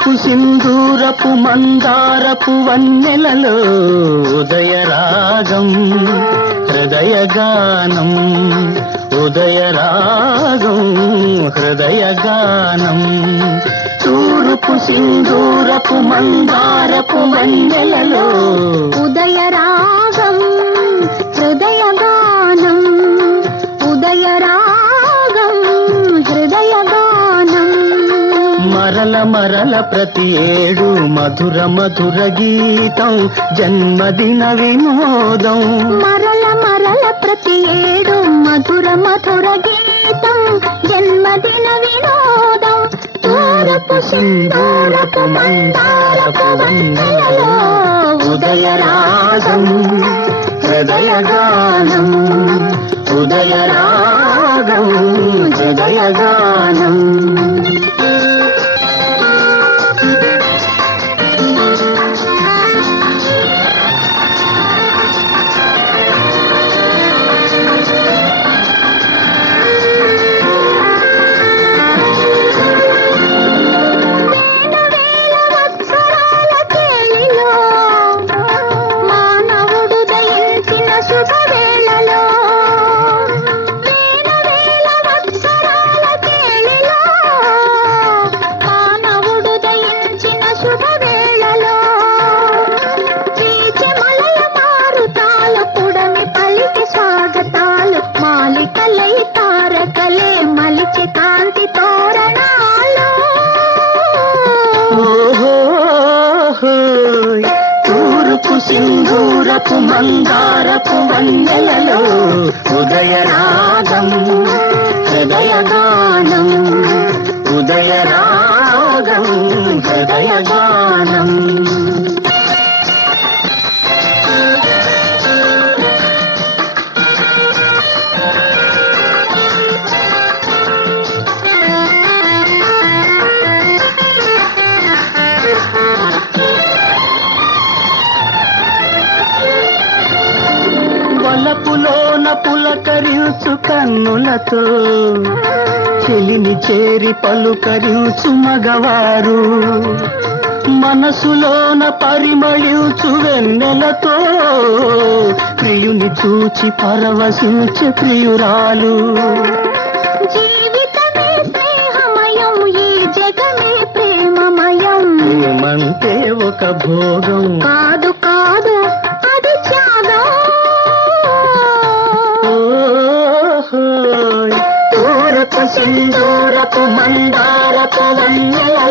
సింధూరపు మందారపు వన్నెలలో ఉదయరాగం హృదయగానం ఉదయరాగం హృదయగానం. తూర్పు సింధూరపు మందారపు వన్నెలలో ఉదయ మరల మరల ప్రతి ఏడు మధుర మధుర గీతం జన్మదిన వినోదం. మరల మరల ప్రతి ఏడు మధుర మధుర గీతం జన్మదిన వినోదం. తూరపు సింధూరపు మందారపు వందలలో ఉదయరాగం హృదయగానం. ఉదయరాగం హృదయగానం సింధూరపు మందారపు వందెలలో ఉదయరాగం హృదయగానం ఉదయరాగం హృదయగానం. కన్నులతో చెలిని చేరి పలుకరించు మగవారు. మనసులోన పరిమళించు వెన్నెలతో ప్రియుని చూచి పరవశించే ప్రియురాలు. ఏమంటే ఒక భోగం. కాదు సింధూరపు మందారపు వన్నెలలో